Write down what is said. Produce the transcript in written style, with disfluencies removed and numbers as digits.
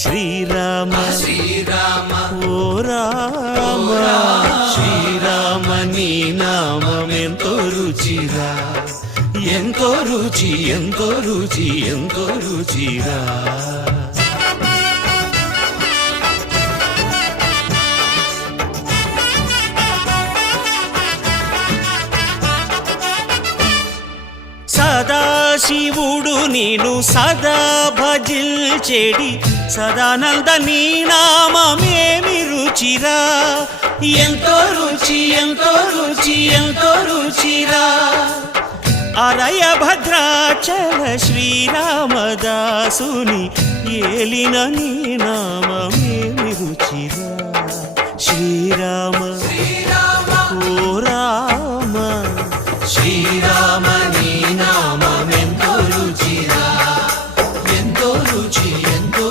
శ్రీరామ శ్రీరామ ఓ రామ శ్రీరామ నీ నామమెంతో రుచిరా, ఎంతో రుచి ఎంతో రుచి ఎంతో రుచిరా. సదాశివుడు నేను సదా భజిల్చెడి సదానంద నీ నామమేమి రుచిరా, ఎంతో రుచి ఎంతో రుచి ఎంతో రుచిరా. అరయ భద్రాచల శ్రీరామదాసుని ఏలిన నీ నామమేమి రుచిరా, శ్రీరామ